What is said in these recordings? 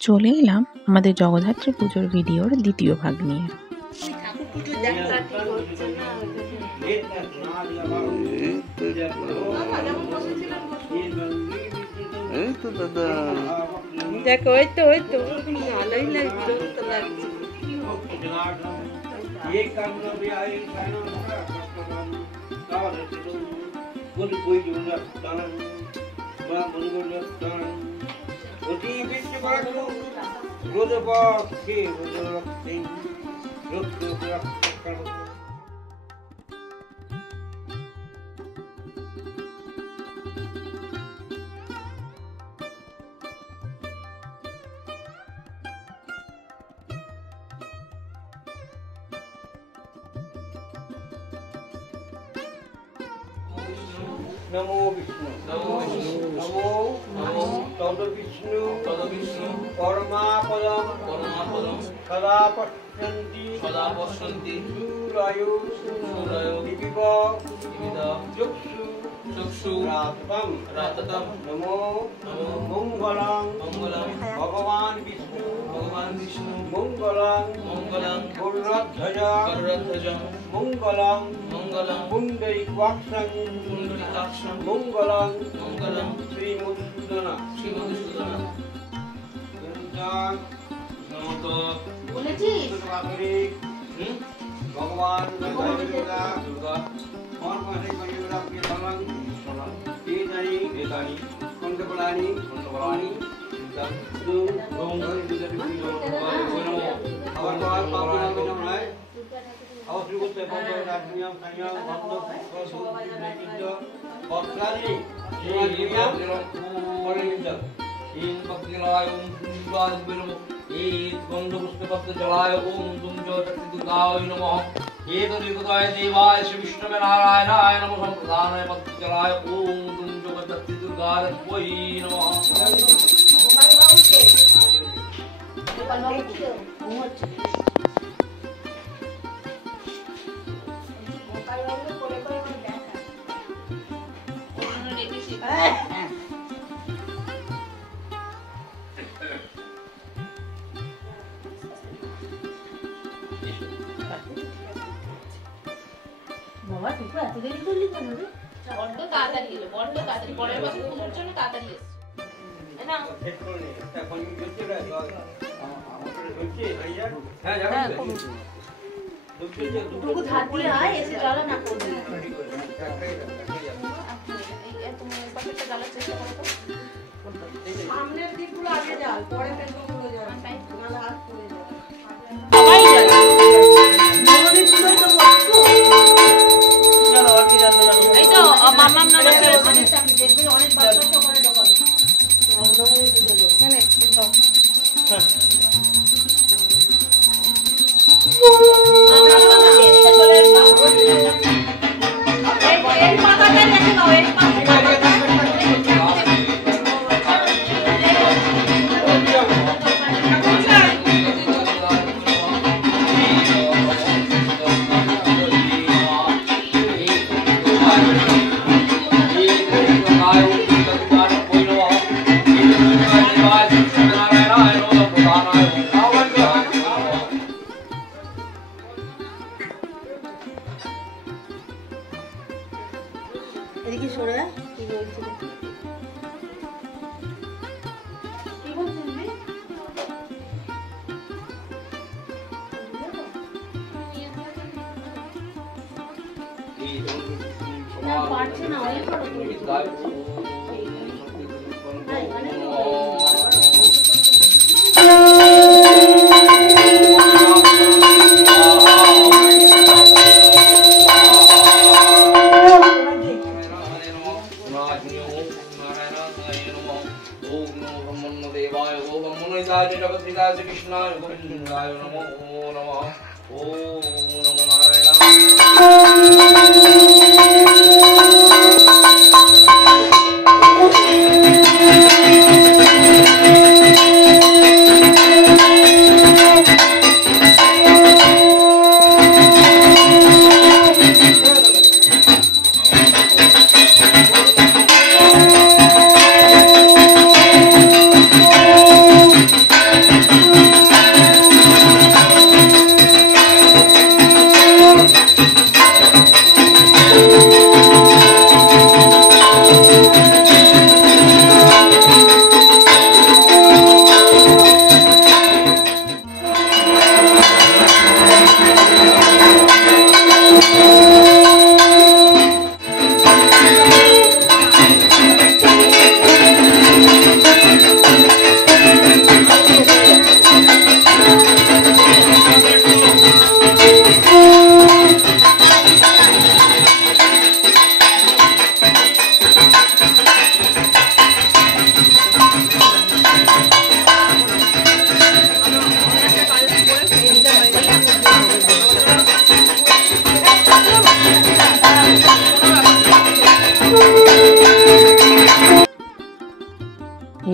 চলে এলাম আমাদের জগদ্ধাত্রী পুজোর ভিডিওর দ্বিতীয় ভাগ নিয়ে। দেখো ওই তো ভালোই লাগছে। नमो विष्णु नमो तद विष्णु परमापदम सदा पश्यन्ति सूरयो दिविव चक्षु राततम नमो मंगलं भगवान विष्णु मंगलं गरुड़ध्वज मंगलं पुंडरीकाक्षं मंगलं श्री मधुसूदन भगवान दुर्गा जलाय ओम तुम ज्योतिर्गाय नमः एकदुर्गाय देवाय श्री विष्णवे नारायणाय नमः संप्रदानाय जलाय ओम तुम ज्योतिर्गाय वै नमः বাবা তুই তো এত দেরি করলি কেন রে? বড্ড তাড়াতাড়ি এলো, বড্ড তাড়াতাড়ি। পরের বছর পুজোর জন্য তাড়াতাড়ি এসছে। না টুকু হাত দিয়ে আয় এসে জ্বালা না করবি। তুমি পাশেরটা জ্বালার চেষ্টা করো তো। সামনের দিকগুলো আগে জ্বাল, পরে পেছনগুলো জ্বাল। নাহলে হাত পড়ে যাবে। সবাই জ্বালে। মহাবীরগুলোই তো বস্তু। এই তো মামাম নামা ছেড়েছে। দেখবি অনেক বাচ্চা সকালে ঢোকাবে। এখানে দাও। মামাম নামা ছেড়েছে চলে এসো। এই পাতাটা রেখে দাও, এই পাতাটা। এদিকে সরে আয়। কি বলছিস? কি বলছিস রে? না পারছে না, অনেক বড় করে। হ্যাঁ, এখানে कृष्णाय गोविंदाय नमो नमः ओम नमो नारायण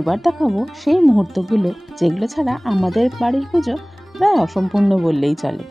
এবার দেখাবো সেই মুহূর্তগুলো যেগুলো ছাড়া আমাদের বাড়ির পুজো প্রায় অসম্পূর্ণ বললেই চলে।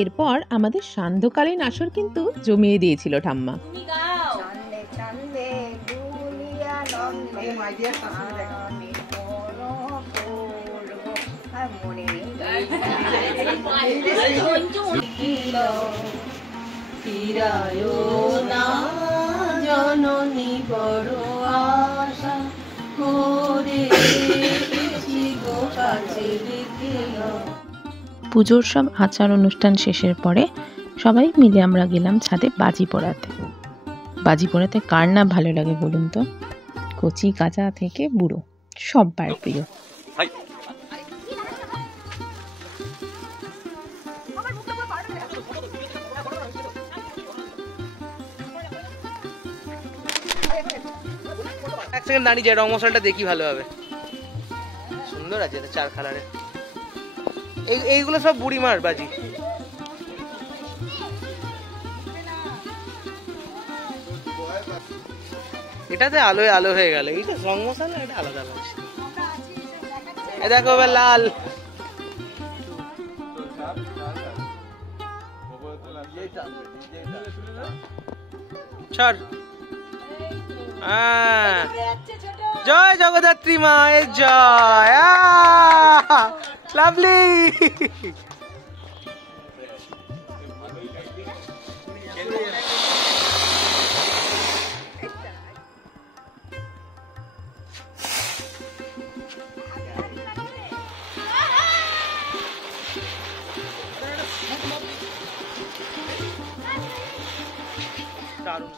এরপর আমাদের সান্ধ্যকালীন আসর কিন্তু জমিয়ে দিয়েছিল ঠাম্মা। জননী বড় আশা করে পুজোর সব আচার অনুষ্ঠান শেষের পরে সবাই মিলে আমরা গেলাম ছাদে বাজি পোড়াতে। বাজি পোড়াতে কার না ভালো লাগে বলুন তো? কচি কাঁচা থেকে বুড়ো সবার প্রিয়। এক সেকেন্ড দাঁড়িয়ে যায়, রং মশলাটা দেখি ভালোভাবে। সুন্দর আছে এটা, 4 কালারের। এইগুলো সব বুড়িমার বাজি। এটাতে আলোয় আলো হয়ে গেল। এইটা রং মশলা, এটা আলাদা বাজি। এ দেখো এবার লাল। ছাড়। জয় জগদ্ধাত্রী মায়ের জয়। লাভলি। দারুণ।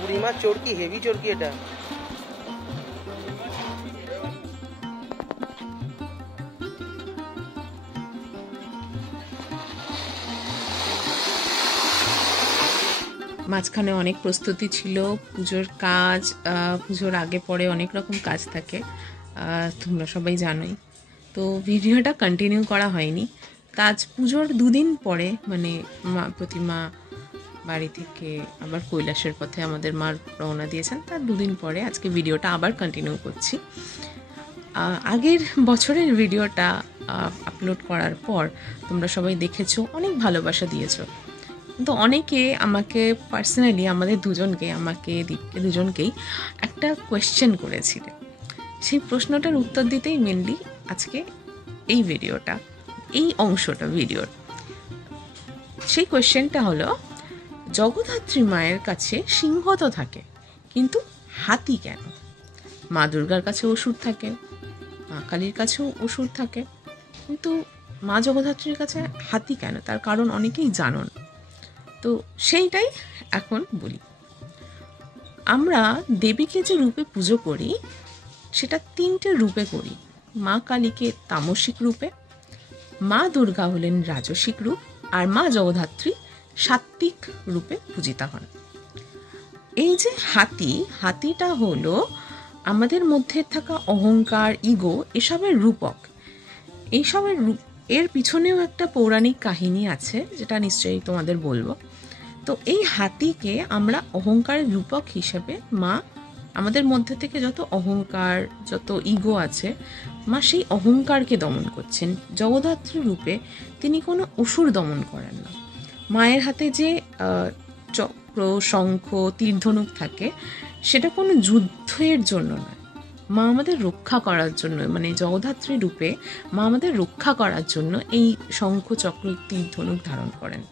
বুড়িমার চরকি, হেভি চরকি এটা। মাঝখানে অনেক প্রস্তুতি ছিল, পুজোর কাজ, পুজোর আগে পরে অনেক রকম কাজ থাকে, তোমরা সবাই জানোই। তো ভিডিওটা কন্টিনিউ করা হয়নি। তা আজ পুজোর দুদিন পরে, মানে প্রতিমা বাড়ি থেকে আবার কৈলাসের পথে আমাদের মা রওনা দিয়েছেন, তার দুদিন পরে আজকে ভিডিওটা আবার কন্টিনিউ করছি। আগের বছরের ভিডিওটা আপলোড করার পর তোমরা সবাই দেখেছো, অনেক ভালোবাসা দিয়েছো, কিন্তু অনেকে আমাকে পার্সোনালি, আমাদের দুজনকে, আমাকে দীপকে দুজনকেই একটা কোয়েশ্চেন করেছিলে। সেই প্রশ্নটার উত্তর দিতেই মেনলি আজকে এই ভিডিওটা, এই অংশটা ভিডিওর। সেই কোয়েশ্চেনটা হলো, জগদ্ধাত্রী মায়ের কাছে সিংহ তো থাকে, কিন্তু হাতি কেন? মা দুর্গার কাছে অসুর থাকে, মা কালীর কাছেও অসুর থাকে, কিন্তু মা জগদ্ধাত্রীর কাছে হাতি কেন? তার কারণ অনেকেই জানো না। তো সেইটাই এখন বলি। আমরা দেবীকে যে রূপে পুজো করি সেটা তিনটে রূপে করি। মা কালীকে তামসিক রূপে, মা দুর্গা হলেন রাজসিক রূপ, আর মা জগদ্ধাত্রী সাত্ত্বিক রূপে পূজিতা হন। এই যে হাতিটা হলো আমাদের মধ্যে থাকা অহংকার, ইগো, এসবের রূপক। এইসবের এর পিছনেও একটা পৌরাণিক কাহিনী আছে, যেটা নিশ্চয়ই তোমাদের বলবো। তো এই হাতিকে আমরা অহংকারের রূপক হিসেবে, মা আমাদের মধ্যে থেকে যত অহংকার, যত ইগো আছে, মা সেই অহংকারকে দমন করছেন। জগদ্ধাত্রী রূপে তিনি কোনো অসুর দমন করেন না। মায়ের হাতে যে চক্র, শঙ্খ, তীরধনুক থাকে, সেটা কোনো যুদ্ধের জন্য নয়, মা আমাদের রক্ষা করার জন্য, মানে জগদ্ধাত্রী রূপে মা আমাদের রক্ষা করার জন্য এই শঙ্খ, চক্র, তীরধনুক ধারণ করেন।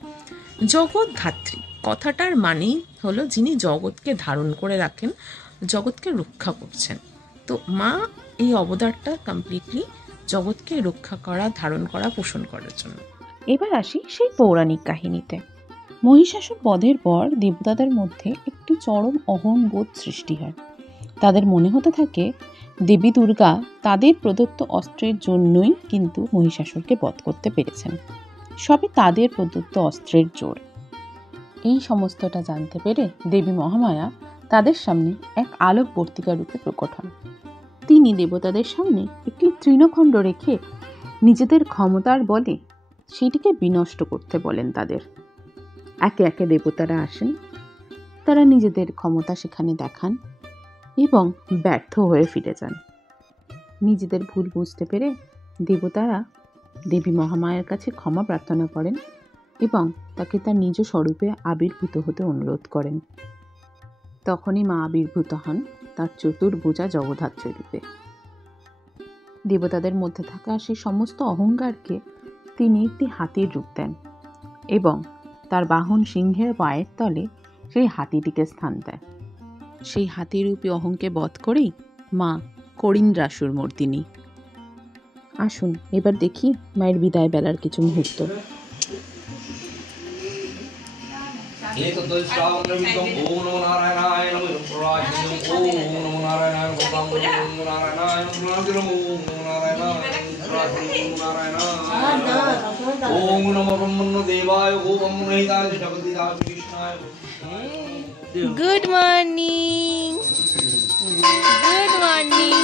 জগদ্ধাত্রী কথাটার মানেই হলো যিনি জগৎকে ধারণ করে রাখেন, জগৎকে রক্ষা করছেন। তো মা এই অবতারটা কমপ্লিটলি জগৎকে রক্ষা করা, ধারণ করা, পোষণ করার জন্য। এবার আসি সেই পৌরাণিক কাহিনীতে। মহিষাসুর বধের পর দেবতাদের মধ্যে একটি চরম অহংবোধ সৃষ্টি হয়। তাদের মনে হতে থাকে দেবী দুর্গা তাদের প্রদত্ত অস্ত্রের জন্যই কিন্তু মহিষাসুরকে বধ করতে পেরেছেন, সবই তাদের প্রদত্ত অস্ত্রের জোর। এই সমস্তটা জানতে পেরে দেবী মহামায়া তাদের সামনে এক আলোকবর্তিকা রূপে প্রকট হন। তিনি দেবতাদের সামনে একটি তৃণখণ্ড রেখে নিজেদের ক্ষমতার বলে সেটিকে বিনষ্ট করতে বলেন তাদের। একে একে দেবতারা আসেন, তারা নিজেদের ক্ষমতা সেখানে দেখান এবং ব্যর্থ হয়ে ফিরে যান। নিজেদের ভুল বুঝতে পেরে দেবতারা দেবী মহামায়ার কাছে ক্ষমা প্রার্থনা করেন এবং তাকে তার নিজ স্বরূপে আবির্ভূত হতে অনুরোধ করেন। তখনই মা আবির্ভূত হন তার চতুর্ভুজা জগদ্ধাত্রী রূপে। দেবতাদের মধ্যে থাকা সেই সমস্ত অহংকারকে তিনি একটি হাতির রূপ দেন এবং তার বাহন সিংহের পায়ের তলে সেই হাতিটিকে স্থান দেয়। সেই হাতিরূপী অহংকে বধ করেই মা করিন্দ্রাসুর মর্দিনী। আসুন এবার দেখি মায়ের বিদায় বেলার কিছু মুহূর্ত। Good morning, good morning.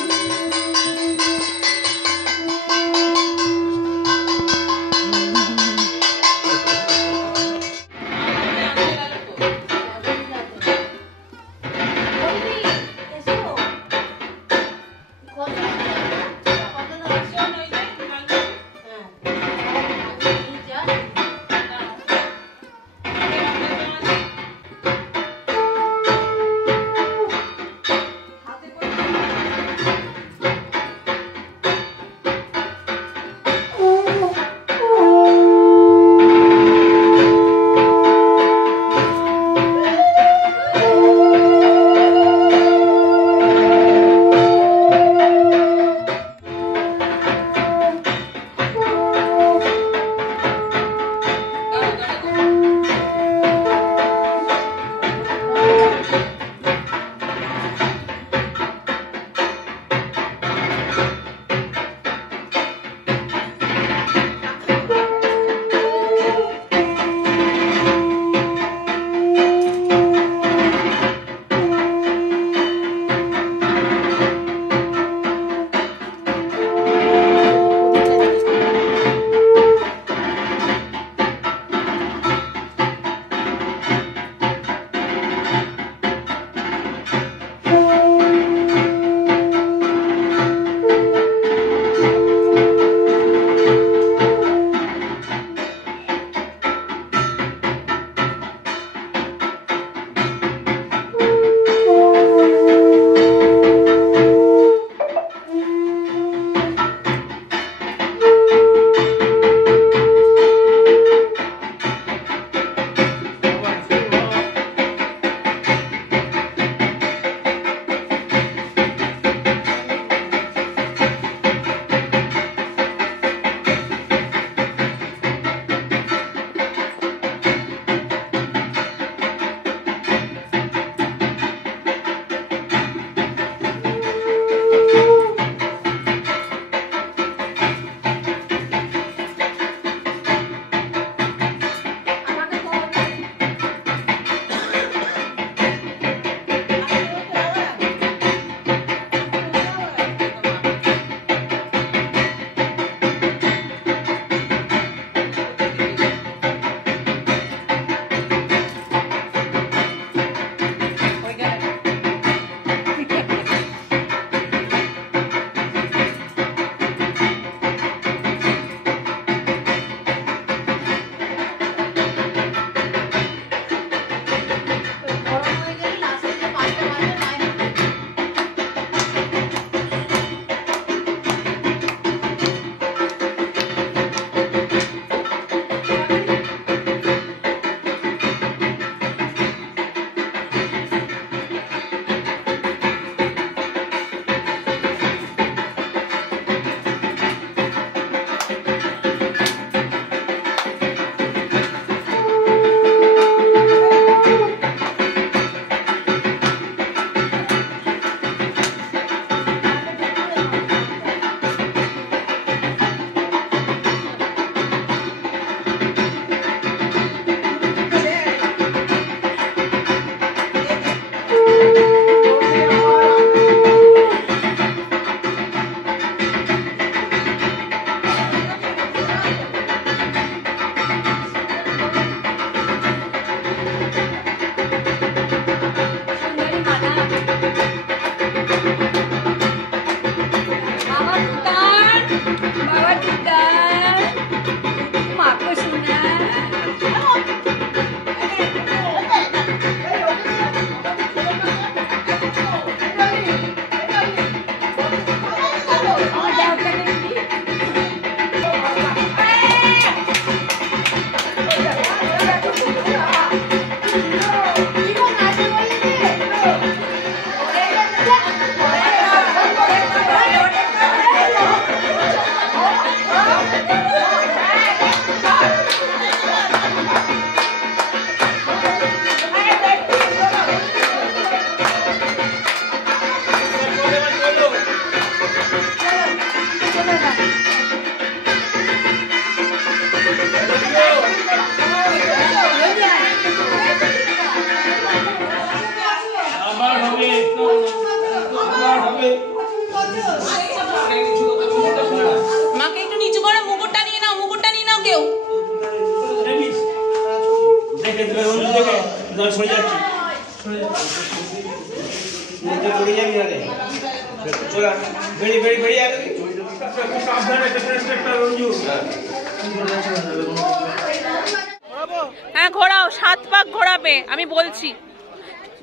হ্যাঁ ঘোরাও, 7 পাক ঘোরাবে, আমি বলছি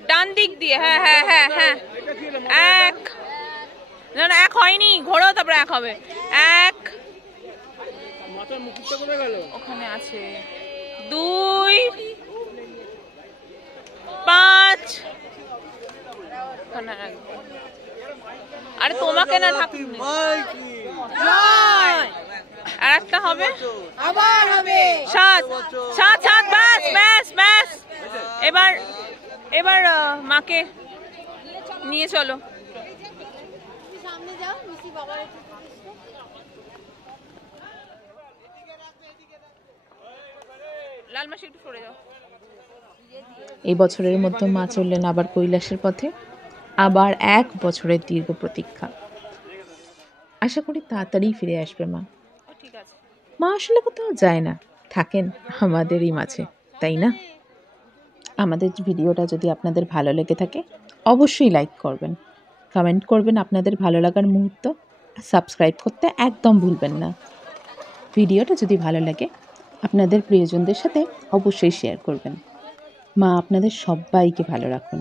ডান দিক দিয়ে। হ্যাঁ হ্যাঁ হ্যাঁ হ্যাঁ, 1 না না 1 হয়নি, ঘোরো তারপরে 1 হবে। 1 ওখানে আছে, 2 5 আরে তোমাকে না ঠাকুর, আর একটা হবে, আবার হবে 7 7 7, ব্যাস ব্যাস ব্যাস। এবার মাকে নিয়ে চলো। লাল মাসি একটু সরে যাও। এই বছরের মধ্যে মা চললেন আবার কৈলাসের পথে। আবার 1 বছরের দীর্ঘ প্রতীক্ষা। আশা করি তাড়াতাড়ি ফিরে আসবে মা। ঠিক আছে। মা আসলে কোথাও যায় না, থাকেন আমাদেরই মাঝে, তাই না? আমাদের ভিডিওটা যদি আপনাদের ভালো লেগে থাকে অবশ্যই লাইক করবেন, কমেন্ট করবেন আপনাদের ভালো লাগার মুহূর্ত, সাবস্ক্রাইব করতে একদম ভুলবেন না। ভিডিওটা যদি ভালো লাগে আপনাদের প্রিয়জনদের সাথে অবশ্যই শেয়ার করবেন। মা আপনাদের সবাইকে ভালো রাখুন।